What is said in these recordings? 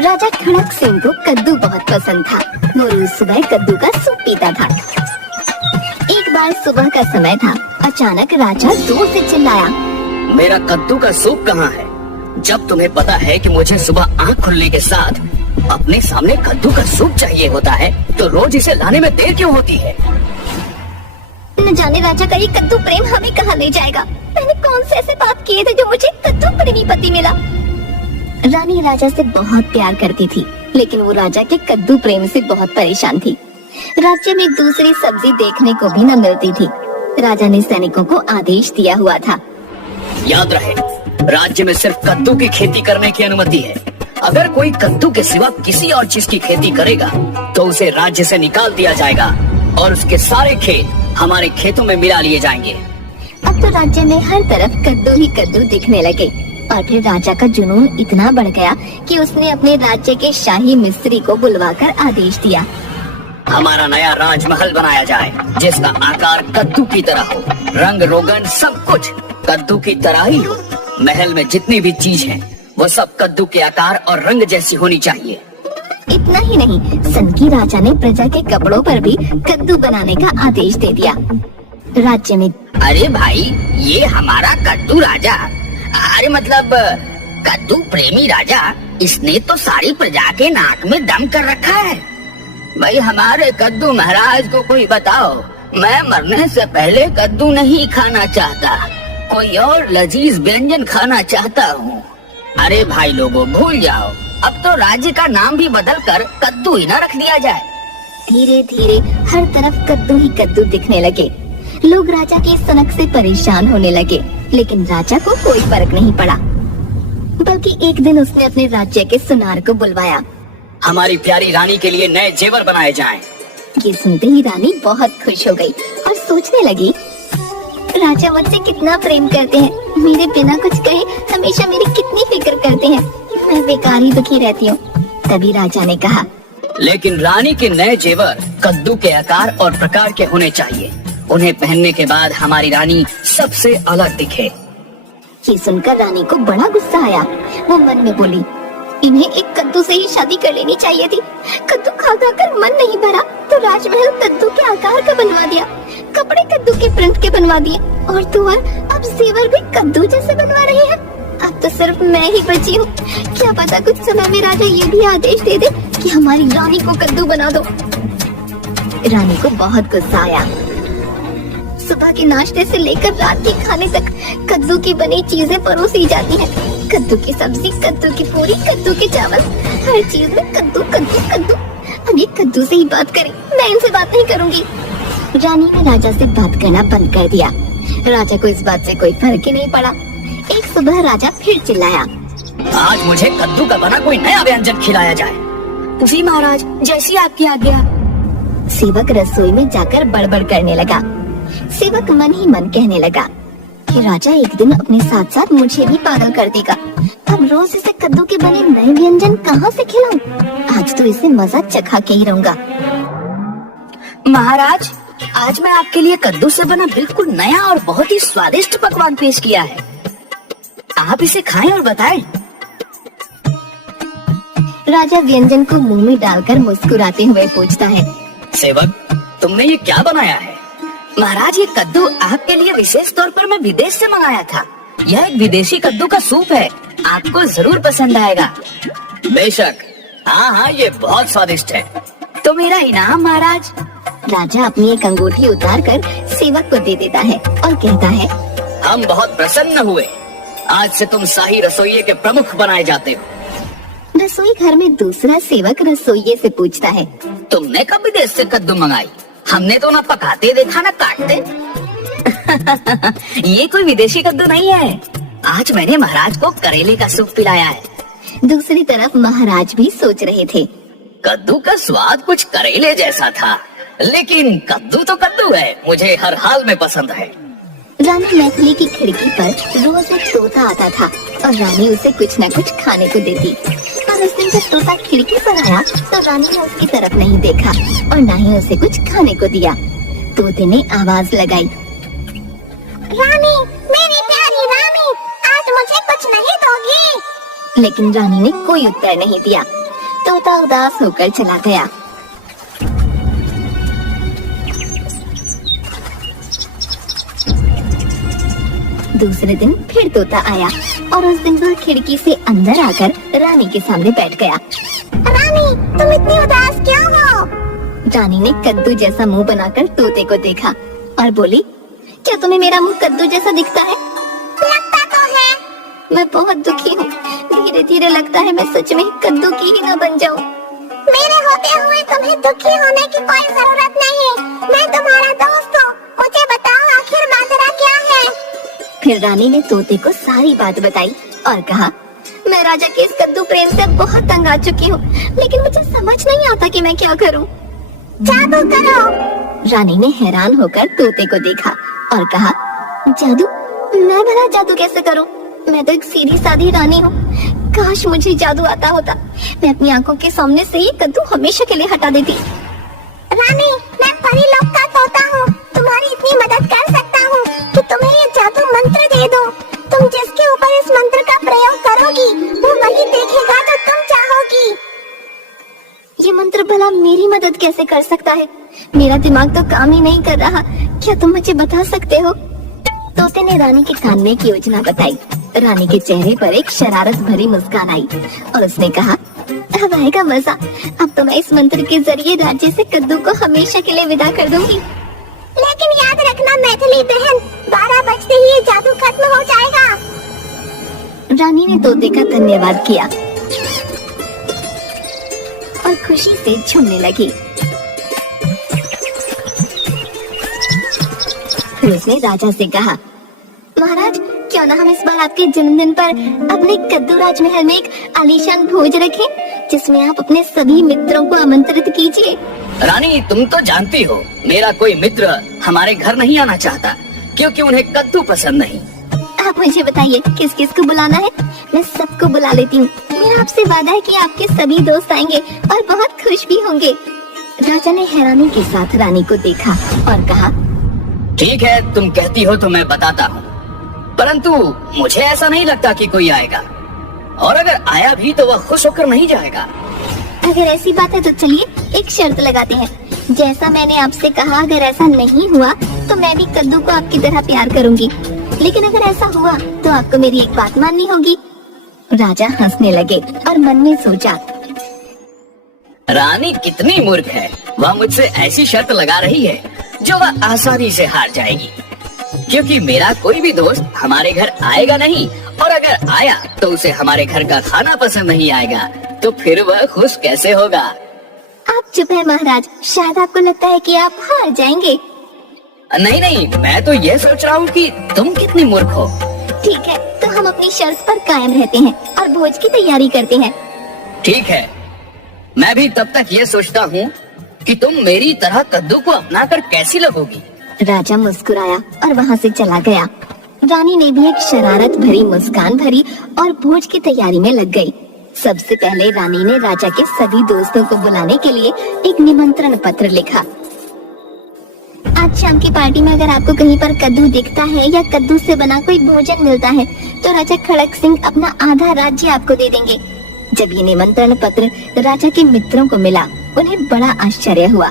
राजा खड़क सिंह को कद्दू बहुत पसंद था। वो रोज सुबह कद्दू का सूप पीता था। एक बार सुबह का समय था। अचानक राजा दूर से चिल्लाया, मेरा कद्दू का सूप कहाँ है? जब तुम्हें पता है कि मुझे सुबह आँख खुलने के साथ अपने सामने कद्दू का सूप चाहिए होता है, तो रोज इसे लाने में देर क्यों होती है? न जाने राजा का ये कद्दू प्रेम हमें कहाँ ले जाएगा। मैंने कौन से ऐसे बात किए थे जो मुझे कद्दू प्रेमी पति मिला। रानी राजा से बहुत प्यार करती थी, लेकिन वो राजा के कद्दू प्रेम से बहुत परेशान थी। राज्य में दूसरी सब्जी देखने को भी न मिलती थी। राजा ने सैनिकों को आदेश दिया हुआ था, याद रहे, राज्य में सिर्फ कद्दू की खेती करने की अनुमति है। अगर कोई कद्दू के सिवा किसी और चीज की खेती करेगा तो उसे राज्य से निकाल दिया जाएगा और उसके सारे खेत हमारे खेतों में मिला लिए जाएंगे। अब तो राज्य में हर तरफ कद्दू ही कद्दू दिखने लगे और फिर राजा का जुनून इतना बढ़ गया कि उसने अपने राज्य के शाही मिस्त्री को बुलवाकर आदेश दिया, हमारा नया राजमहल बनाया जाए जिसका आकार कद्दू की तरह हो, रंग रोगन सब कुछ कद्दू की तरह ही हो। महल में जितनी भी चीज है वो सब कद्दू के आकार और रंग जैसी होनी चाहिए। इतना ही नहीं, सनकी राजा ने प्रजा के कपड़ों पर भी कद्दू बनाने का आदेश दे दिया। राज्य में अरे भाई, ये हमारा कद्दू राजा, अरे मतलब कद्दू प्रेमी राजा, इसने तो सारी प्रजा के नाक में दम कर रखा है। भाई हमारे कद्दू महाराज को कोई बताओ, मैं मरने से पहले कद्दू नहीं खाना चाहता, कोई और लजीज व्यंजन खाना चाहता हूँ। अरे भाई लोगों, भूल जाओ, अब तो राज्य का नाम भी बदलकर कद्दू ही ना रख दिया जाए। धीरे धीरे हर तरफ कद्दू ही कद्दू दिखने लगे। लोग राजा की सनक से परेशान होने लगे, लेकिन राजा को कोई फर्क नहीं पड़ा। बल्कि एक दिन उसने अपने राज्य के सुनार को बुलवाया। हमारी प्यारी रानी के लिए नए जेवर बनाए जाएं। ये सुनते ही रानी बहुत खुश हो गई और सोचने लगी, राजा मुझसे कितना प्रेम करते हैं, मेरे बिना कुछ कहे हमेशा मेरी कितनी फिक्र करते हैं, मैं बेकार ही दुखी रहती हूँ। तभी राजा ने कहा, लेकिन रानी के नए जेवर कद्दू के आकार और प्रकार के होने चाहिए। उन्हें पहनने के बाद हमारी रानी सबसे अलग दिखे। ये सुनकर रानी को बड़ा गुस्सा आया। वो मन में बोली, इन्हें एक कद्दू से ही शादी कर लेनी चाहिए थी। कद्दू खा खा कर मन नहीं भरा तो राजमहल कद्दू के आकार का बनवा दिया, कपड़े कद्दू के प्रिंट के बनवा दिए और तू अब जेवर भी कद्दू जैसे बनवा रही है। अब तो सिर्फ मैं ही बची हूँ। क्या पता कुछ समय में राजा ये भी आदेश दे दे कि हमारी रानी को कद्दू बना दो। रानी को बहुत गुस्सा आया। सुबह के नाश्ते से लेकर रात के खाने तक कद्दू की बनी चीजें परोसी जाती हैं। कद्दू की सब्जी, कद्दू की पूरी, कद्दू के चावल, हर चीज में कद्दू कद्दू कद्दू। अब ये कद्दू से ही बात करें, मैं इनसे बात नहीं करूंगी। रानी ने राजा से बात करना बंद कर दिया। राजा को इस बात से कोई फर्क ही नहीं पड़ा। एक सुबह राजा फिर चिल्लाया, आज मुझे कद्दू का बना कोई नया व्यंजन खिलाया जाए। जी महाराज, जैसी आपकी आज्ञा। सेवक रसोई में जाकर बड़बड़ करने लगा। सेवक मन ही मन कहने लगा कि राजा एक दिन अपने साथ साथ मुझे भी पागल कर देगा। अब रोज इसे कद्दू के बने नए व्यंजन कहाँ से खिलाऊं? आज तो इसे मजा चखा के ही रहूंगा। महाराज, आज मैं आपके लिए कद्दू से बना बिल्कुल नया और बहुत ही स्वादिष्ट पकवान पेश किया है। आप इसे खाएं और बताएं। राजा व्यंजन को मुंह में डालकर मुस्कुराते हुए पूछता है, सेवक, तुमने ये क्या बनाया है? महाराज, ये कद्दू आपके लिए विशेष तौर पर मैं विदेश से मंगाया था। यह एक विदेशी कद्दू का सूप है, आपको जरूर पसंद आएगा। बेशक, हाँ हाँ, ये बहुत स्वादिष्ट है। तो मेरा इनाम महाराज। राजा अपनी एक अंगूठी उतार कर सेवक को दे देता है और कहता है, हम बहुत प्रसन्न हुए। आज से तुम शाही रसोइये के प्रमुख बनाए जाते हो। रसोई घर में दूसरा सेवक रसोइये से पूछता है, तुमने कब विदेश से कद्दू मंगाई? हमने तो ना पकाते देखा ना काटते। ये कोई विदेशी कद्दू नहीं है। आज मैंने महाराज को करेले का सूप पिलाया है। दूसरी तरफ महाराज भी सोच रहे थे, कद्दू का स्वाद कुछ करेले जैसा था, लेकिन कद्दू तो कद्दू है, मुझे हर हाल में पसंद है। रानी मैथिली की खिड़की पर रोज एक तोता आता था और रानी उसे कुछ न कुछ खाने को देती। और उस दिन जब तोता खिड़की पर आया तो रानी ने उसकी तरफ नहीं देखा और न ही उसे कुछ खाने को दिया। तोते ने आवाज लगाई, रानी, मेरी प्यारी रानी, आज मुझे कुछ नहीं दोगी? लेकिन रानी ने कोई उत्तर नहीं दिया। तोता उदास होकर चला गया। दूसरे दिन फिर तोता आया और उस दिन वह खिड़की से अंदर आकर रानी के सामने बैठ गया। रानी, तुम इतनी उदास क्यों हो? रानी ने कद्दू जैसा मुंह बनाकर तोते को देखा और बोली, क्या तुम्हें मेरा मुंह कद्दू जैसा दिखता है? लगता तो है। मैं बहुत दुखी हूँ। धीरे धीरे लगता है मैं सच में कद्दू की ही न बन जाऊँ। मेरे होते हुए तुम्हें दुखी होने की कोई जरूरत नहीं। मैं तुम्हारा दोस्त हूँ। मुझे बताओ आखिर माजरा क्या है? फिर रानी ने तोते को सारी बात बताई और कहा, मैं राजा के इस कद्दू प्रेम से बहुत तंग आ चुकी हूँ, लेकिन मुझे समझ नहीं आता कि मैं क्या करूँ। जादू करो। रानी ने हैरान होकर तोते को देखा और कहा, जादू? मैं भला जादू कैसे करूँ? मैं तो एक सीधी सादी रानी हूँ। काश मुझे जादू आता होता। मैं अपनी आंखों के सामने से ये कद्दू हमेशा के लिए हटा देती। रानी, मैं परी लोक का तोता हूँ। तुम्हारी इतनी मदद कर सकता हूँ कि तुम्हें ये जादू मंत्र दे दूँ। तुम जिसके ऊपर इस मंत्र का प्रयोग करोगी, वो वही देखेगा जो तुम चाहोगी। ये मंत्र भला मेरी मदद कैसे कर सकता है? मेरा दिमाग तो काम ही नहीं कर रहा। क्या तुम मुझे बता सकते हो? तोते ने रानी के कान में एक योजना बताई। रानी के चेहरे पर एक शरारत भरी मुस्कान आई और उसने कहा, अब आएगा मजा। अब तो मैं इस मंत्र के जरिए राज्य से कद्दू को हमेशा के लिए विदा कर दूंगी। लेकिन याद रखना मैथिली बहन, 12 बजते ही ये जादू खत्म हो जाएगा। रानी ने तोते का धन्यवाद किया और खुशी से झूमने लगी। फिर उसने राजा से कहा, महाराज, क्यों ना हम इस बार आपके जन्मदिन पर अपने कद्दू राजमहल में एक आलीशान भोज रखें, जिसमें आप अपने सभी मित्रों को आमंत्रित कीजिए। रानी, तुम तो जानती हो मेरा कोई मित्र हमारे घर नहीं आना चाहता, क्योंकि उन्हें कद्दू पसंद नहीं। आप मुझे बताइए किस किस को बुलाना है? मैं सबको बुला लेती हूँ। मेरा आपसे वादा है कि आपके सभी दोस्त आएंगे और बहुत खुश भी होंगे। राजा ने हैरानी के साथ रानी को देखा और कहा, ठीक है, तुम कहती हो तो मैं बताता हूँ, परंतु मुझे ऐसा नहीं लगता कि कोई आएगा, और अगर आया भी तो वह खुश होकर नहीं जाएगा। अगर ऐसी बात है तो चलिए एक शर्त लगाते हैं। जैसा मैंने आपसे कहा, अगर ऐसा नहीं हुआ तो मैं भी कद्दू को आपकी तरह प्यार करूंगी, लेकिन अगर ऐसा हुआ तो आपको मेरी एक बात माननी होगी। राजा हंसने लगे और मन में सोचा, रानी कितनी मूर्ख है, वह मुझसे ऐसी शर्त लगा रही है जो वह आसानी से हार जाएगी, क्योंकि मेरा कोई भी दोस्त हमारे घर आएगा नहीं, और अगर आया तो उसे हमारे घर का खाना पसंद नहीं आएगा, तो फिर वह खुश कैसे होगा। आप चुप है महाराज, शायद आपको लगता है कि आप हार जाएंगे। नहीं नहीं, मैं तो ये सोच रहा हूँ कि तुम कितनी मूर्ख हो। ठीक है, तो हम अपनी शर्त पर कायम रहते हैं और भोज की तैयारी करते हैं। ठीक है, मैं भी तब तक ये सोचता हूँ कि तुम मेरी तरह कद्दू को अपना कर कैसी लगोगी। राजा मुस्कुराया और वहाँ से चला गया। रानी ने भी एक शरारत भरी मुस्कान भरी और भोज की तैयारी में लग गई। सबसे पहले रानी ने राजा के सभी दोस्तों को बुलाने के लिए एक निमंत्रण पत्र लिखा। आज शाम की पार्टी में अगर आपको कहीं पर कद्दू दिखता है या कद्दू से बना कोई भोजन मिलता है तो राजा खड़क सिंह अपना आधा राज्य आपको दे देंगे। जब ये निमंत्रण पत्र राजा के मित्रों को मिला, उन्हें बड़ा आश्चर्य हुआ।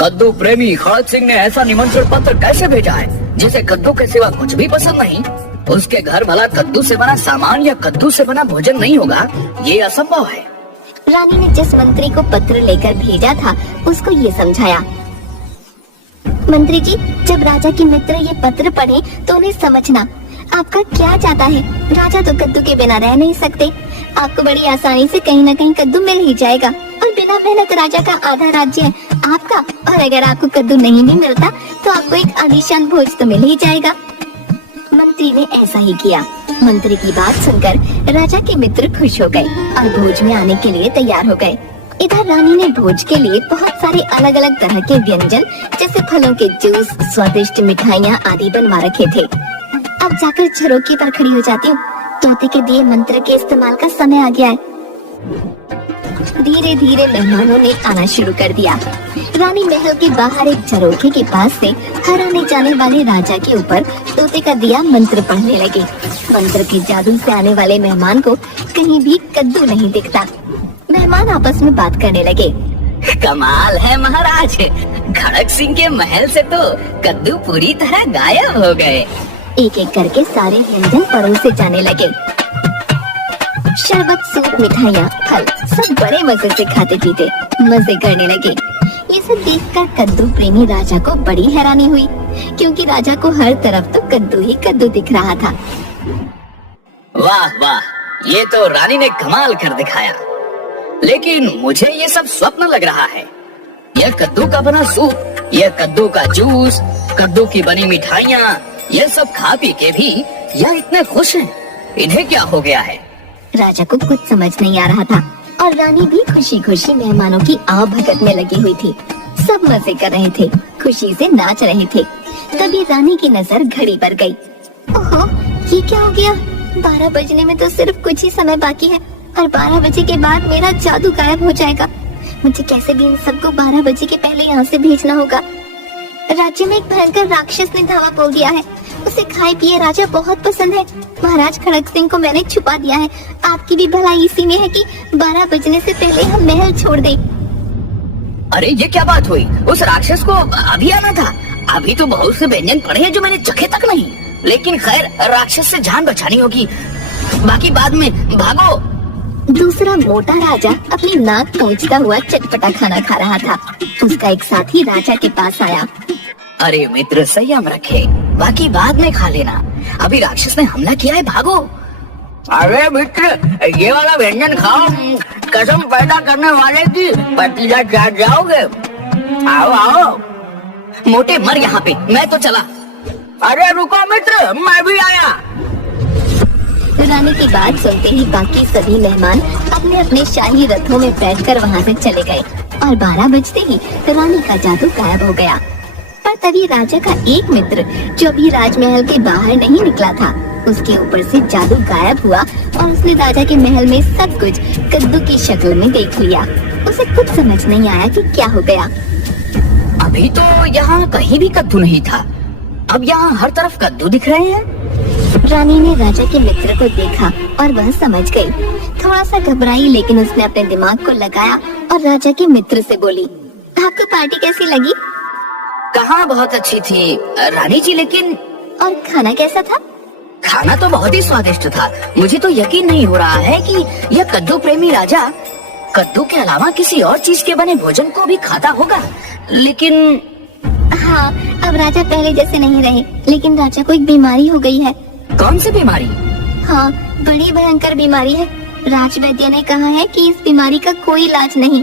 कद्दू प्रेमी खड़क सिंह ने ऐसा निमंत्रण पत्र कैसे भेजा है, जिसे कद्दू के सिवा कुछ भी पसंद नहीं? उसके घर भला कद्दू से बना सामान या कद्दू से बना भोजन नहीं होगा, ये असंभव है। रानी ने जिस मंत्री को पत्र लेकर भेजा था उसको ये समझाया। मंत्री जी, जब राजा के मित्र ये पत्र पढ़े तो उन्हें समझना आपका क्या चाहता है। राजा तो कद्दू के बिना रह नहीं सकते। आपको बड़ी आसानी से कहीं न कहीं कद्दू मिल ही जाएगा, और बिना मेहनत राजा का आधा राज्य है आपका। और अगर आपको कद्दू नहीं भी मिलता तो आपको एक आलीशान भोज तो मिल ही जाएगा। मंत्री ने ऐसा ही किया। मंत्री की बात सुनकर राजा के मित्र खुश हो गए और भोज में आने के लिए तैयार हो गए। इधर रानी ने भोज के लिए बहुत सारे अलग अलग तरह के व्यंजन जैसे फलों के जूस, स्वादिष्ट मिठाइयाँ आदि बनवा रखे थे। अब जाकर झरोखे पर खड़ी हो जाती हूँ। तोते के दिए मंत्र के इस्तेमाल का समय आ गया है। धीरे धीरे मेहमानों ने आना शुरू कर दिया। रानी महल के बाहर एक झरोखे के पास से हराने जाने वाले राजा के ऊपर तोते का दिया मंत्र पढ़ने लगे। मंत्र के जादू से आने वाले मेहमान को कहीं भी कद्दू नहीं दिखता। मेहमान आपस में बात करने लगे। कमाल है महाराज, खड़क सिंह के महल से तो कद्दू पूरी तरह गायब हो गए। एक एक करके सारे व्यंजन परोसे जाने लगे। शरबत, सूप, मिठाइयाँ, फल सब बड़े मजे से खाते पीते मजे करने लगे। ये सब देखकर कद्दू प्रेमी राजा को बड़ी हैरानी हुई, क्योंकि राजा को हर तरफ तो कद्दू ही कद्दू दिख रहा था। वाह वाह, ये तो रानी ने कमाल कर दिखाया। लेकिन मुझे ये सब स्वप्न लग रहा है। यह कद्दू का बना सूप, यह कद्दू का जूस, कद्दू की बनी मिठाइयाँ, ये सब खा पी के भी यह इतने खुश हैं। इन्हें क्या हो गया है? राजा को कुछ समझ नहीं आ रहा था और रानी भी खुशी खुशी मेहमानों की आवभगत में लगी हुई थी। सब मजे कर रहे थे, खुशी से नाच रहे थे। तभी रानी की नजर घड़ी पर गई। ओहो, ये क्या हो गया? 12 बजने में तो सिर्फ कुछ ही समय बाकी है और 12 बजे के बाद मेरा जादू गायब हो जाएगा। मुझे कैसे भी इन सबको 12 बजे के पहले यहाँ से भेजना होगा। राज्य में एक भयंकर राक्षस ने धावा बोल दिया है। उसे खाए पिए राजा बहुत पसंद है। महाराज खड़क सिंह को मैंने छुपा दिया है। आपकी भी भलाई इसी में है कि 12 बजने से पहले हम महल छोड़ दें। अरे ये क्या बात हुई? उस राक्षस को अभी आना था। अभी तो बहुत से व्यंजन पड़े हैं जो मैंने चखे तक नहीं। लेकिन खैर, राक्षस से जान बचानी होगी, बाकी बाद में। भागो। दूसरा मोटा राजा अपनी नाक पोंछता हुआ चटपटा खाना खा रहा था। उसका एक साथी राजा के पास आया। अरे मित्र, संयम रखे, बाकी बाद में खा लेना। अभी राक्षस ने हमला किया है, भागो। अरे मित्र, ये वाला व्यंजन खाओ, कसम पैदा करने वाले की पतीला चाट जाओगे। आओ आओ। मोटे, मर यहाँ पे, मैं तो चला। अरे रुको मित्र, मैं भी आया। रानी की बात सुनते ही बाकी सभी मेहमान अपने अपने शाही रथों में बैठकर वहाँ से चले गए और 12 बजते ही रानी का जादू गायब हो गया। पर तभी राजा का एक मित्र, जो अभी राजमहल के बाहर नहीं निकला था, उसके ऊपर से जादू गायब हुआ और उसने राजा के महल में सब कुछ कद्दू की शक्ल में देख लिया। उसे कुछ समझ नहीं आया कि क्या हो गया। अभी तो यहाँ कहीं भी कद्दू नहीं था, अब यहाँ हर तरफ कद्दू दिख रहे हैं। रानी ने राजा के मित्र को देखा और वह समझ गई। थोड़ा सा घबराई, लेकिन उसने अपने दिमाग को लगाया और राजा के मित्र से बोली, आपको पार्टी कैसी लगी? कहाँ, बहुत अच्छी थी रानी जी। लेकिन और खाना कैसा था? खाना तो बहुत ही स्वादिष्ट था। मुझे तो यकीन नहीं हो रहा है कि यह कद्दू प्रेमी राजा कद्दू के अलावा किसी और चीज के बने भोजन को भी खाता होगा। लेकिन हाँ, अब राजा पहले जैसे नहीं रहे। लेकिन राजा को एक बीमारी हो गई है। कौन सी बीमारी? हाँ, बड़ी भयंकर बीमारी है। राज वैद्य ने कहा है कि इस बीमारी का कोई इलाज नहीं।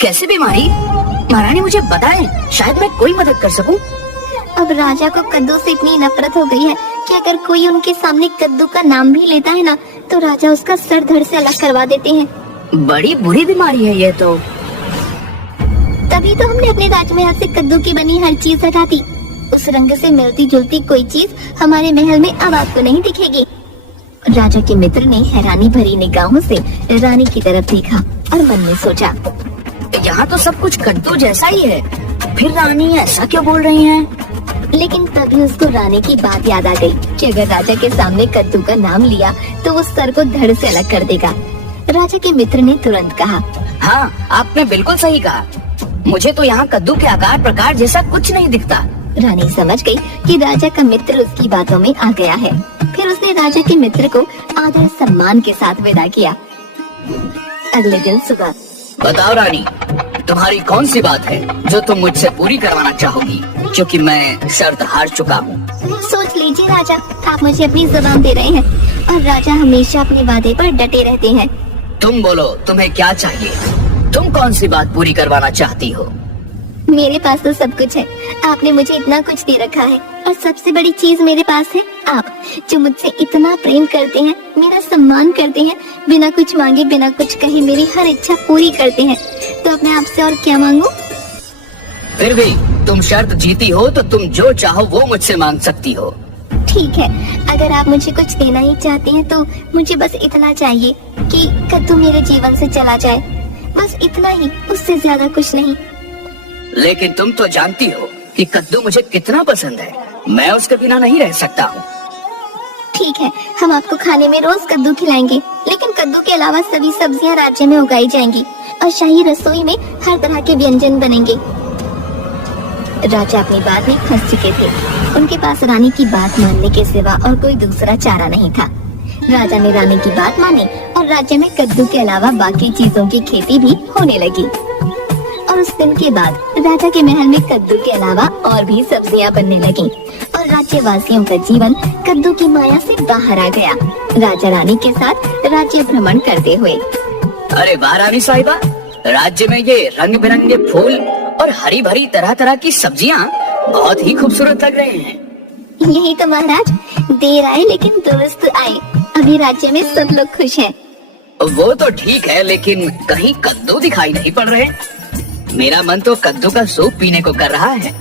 कैसी बीमारी? महारानी मुझे बताएं, शायद मैं कोई मदद कर सकूं। अब राजा को कद्दू से इतनी नफरत हो गई है कि अगर कोई उनके सामने कद्दू का नाम भी लेता है ना, तो राजा उसका सर धड़ से अलग करवा देते हैं। बड़ी बुरी बीमारी है ये तो। तभी तो हमने अपने राजमहल से कद्दू की बनी हर चीज हटा दी। उस रंग से मिलती जुलती कोई चीज हमारे महल में अब आपको नहीं दिखेगी। राजा के मित्र ने हैरानी भरी निगाहों से रानी की तरफ देखा और मन में सोचा, यहाँ तो सब कुछ कद्दू जैसा ही है, फिर रानी ऐसा क्यों बोल रही हैं? लेकिन तभी उसको रानी की बात याद आ गई कि अगर राजा के सामने कद्दू का नाम लिया तो वो सर को धड़ से अलग कर देगा। राजा के मित्र ने तुरंत कहा, हाँ, आपने बिल्कुल सही कहा। मुझे तो यहाँ कद्दू के आकार प्रकार जैसा कुछ नहीं दिखता। रानी समझ गई कि राजा का मित्र उसकी बातों में आ गया है। फिर उसने राजा के मित्र को आदर सम्मान के साथ विदा किया। अगले दिन सुबह, बताओ रानी, तुम्हारी कौन सी बात है जो तुम मुझसे पूरी करवाना चाहोगी, क्योंकि मैं शर्त हार चुका हूँ। सोच लीजिए राजा, आप मुझे अपनी जबान दे रहे हैं और राजा हमेशा अपने वादे पर डटे रहते हैं। तुम बोलो, तुम्हें क्या चाहिए? तुम कौन सी बात पूरी करवाना चाहती हो? मेरे पास तो सब कुछ है। आपने मुझे इतना कुछ दे रखा है और सबसे बड़ी चीज मेरे पास है आप, जो मुझसे इतना प्रेम करते हैं, मेरा सम्मान करते हैं, बिना कुछ मांगे बिना कुछ कहे मेरी हर इच्छा पूरी करते हैं। तो अब मैं आपसे और क्या मांगू? फिर भी तुम शर्त जीती हो तो तुम जो चाहो वो मुझसे मांग सकती हो। ठीक है, अगर आप मुझे कुछ देना ही चाहते हैं तो मुझे बस इतना चाहिए कि कद्दू मेरे जीवन से चला जाए। बस इतना ही, उससे ज्यादा कुछ नहीं। लेकिन तुम तो जानती हो कि कद्दू मुझे कितना पसंद है, मैं उसके बिना नहीं रह सकता हूँ। ठीक है, हम आपको खाने में रोज कद्दू खिलाएंगे, लेकिन कद्दू के अलावा सभी सब्जियां राज्य में उगाई जाएंगी और शाही रसोई में हर तरह के व्यंजन बनेंगे। राजा अपनी बात में फंस चुके थे। उनके पास रानी की बात मानने के सिवा और कोई दूसरा चारा नहीं था। राजा ने रानी की बात मानी और राज्य में कद्दू के अलावा बाकी चीजों की खेती भी होने लगी। और उस दिन के बाद राजा के महल में कद्दू के अलावा और भी सब्जियां बनने लगी और राज्यवासियों का जीवन कद्दू की माया से बाहर आ गया, राजा रानी के साथ राज्य भ्रमण करते हुए। अरे वाह रानी साहिबा, राज्य में ये रंग बिरंगे फूल और हरी भरी तरह तरह की सब्जियां बहुत ही खूबसूरत लग रहे हैं। यही तो महाराज, देर आए लेकिन दुरुस्त आए। अभी राज्य में सब लोग खुश हैं। वो तो ठीक है, लेकिन कहीं कद्दू दिखाई नहीं पड़ रहे। मेरा मन तो कद्दू का सूप पीने को कर रहा है।